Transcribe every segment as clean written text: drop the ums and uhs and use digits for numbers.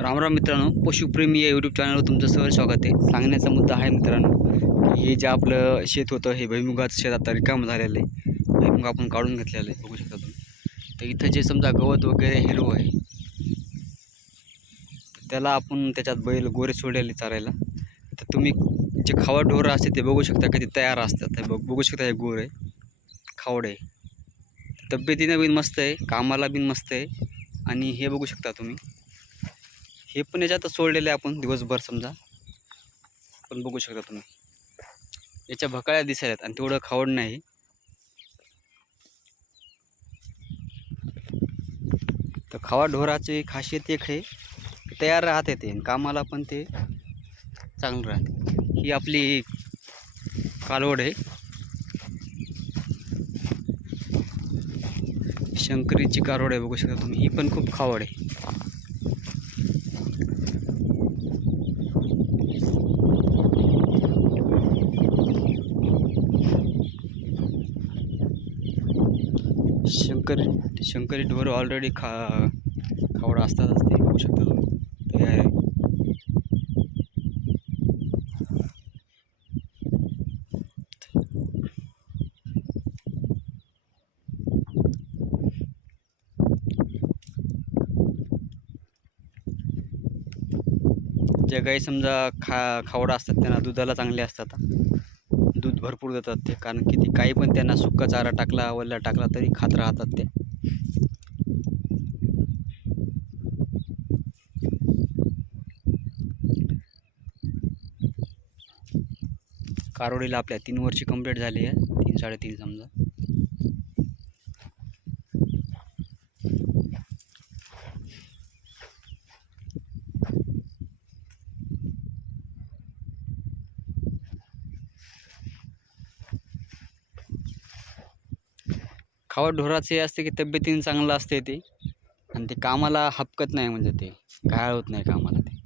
रामराम मित्रांनो, पशुप्रेमी या यूट्यूब चॅनलवर तुमचं सहर्ष स्वागत आहे. सांगण्याचा मुद्दा आहे मित्रांनो, हे जे आपलं शेत होतं हे भुईमुगाचं शेत आता रिकामं झालेलं आहे. भुईमुग आपण काढून घेतलेलं आहे, बघू शकता तुम्ही. तर इथं जे समजा गवत वगैरे हिरवं आहे, त्याला आपण त्याच्यात बैल गोरे सोडलेले चारायला. तर तुम्ही जे खावड ढोरं असते ते बघू शकता किती तयार असतात. हे बघू शकता हे गोर आहे, खावड आहे. तब्येतीनं बिन मस्त आहे, कामाला बिन मस्त आहे. आणि हे बघू शकता तुम्ही, हे पण याच्यात सोडलेले आपण दिवसभर समजा. पण बघू शकता तुम्ही, याच्या भकाळ्या दिसायल्यात आणि तेवढं खावड नाही. तर खावा ढोराची खासियत एक आहे, तयार राहते ते कामाला पण ते चांगलं राहते. ही आपली कालवड आहे, शंकरीची कालवड आहे, बघू शकता तुम्ही. ही पण खूप खावड आहे. शंकरी ढोर ऑलरेडी खावड असतातच, ते बघू शकता तुम्ही. तयार आहे. ज्या गाई समजा खावड असतात त्यांना दुधाला चांगले असतात, दूध भरपूर देतात ते. कारण किती काही पण त्यांना सुक्का चारा टाकला, वल्ला टाकला तरी खात राहतात ते. कारोडीला आपल्या 3 वर्ष कंप्लीट झाली आहे, 3-3.5 समजा. खावड ढोराचे असते की तब्येतीने चांगलं असते ते, आणि ते कामाला हपकत नाही, म्हणजे ते घायाळ होत नाही कामाला ते.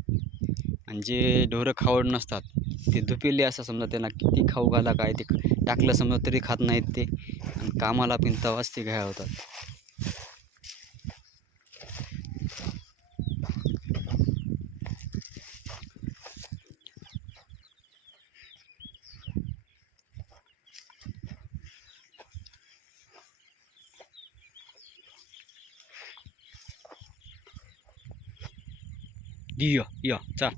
आणि जे ढोरं खावड नसतात ते धुपिले असं समजा, त्यांना किती खाऊ घाला काय ते टाकलं समजा तरी खात नाहीत ते, आणि कामाला पण तवाच ते घायाळ होतात. या चा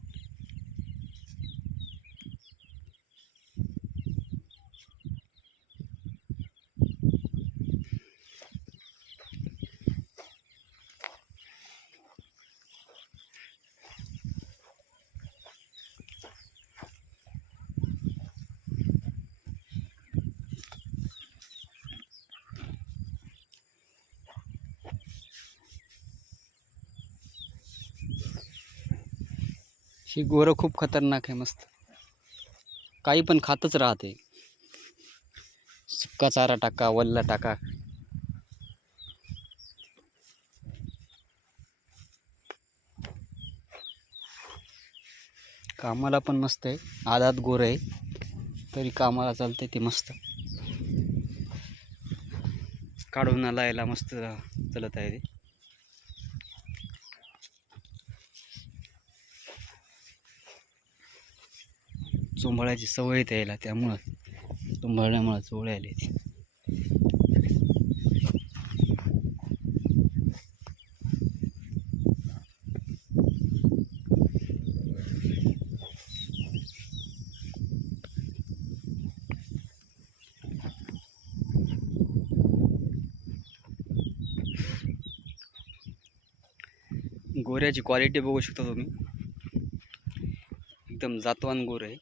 ही गोरं खूप खतरनाक आहे. मस्त काही पण खातच राहते, सुक्का चारा टाका, वल्ला टाका. कामाला पण मस्त आहे. आदात गोर आहे तरी कामाला चालते ते मस्त. काढून यायला मस्त चलत आहे ते. चोंबळाची सवय यायला, त्यामुळं चोंबळण्यामुळं चोळे आले ते. गोऱ्याची क्वालिटी बघू शकता तुम्ही, एकदम जातवान गोर आहे.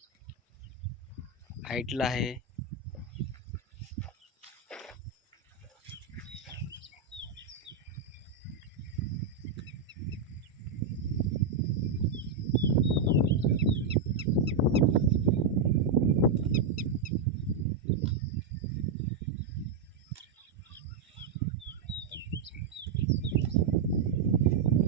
हाईटला आहे,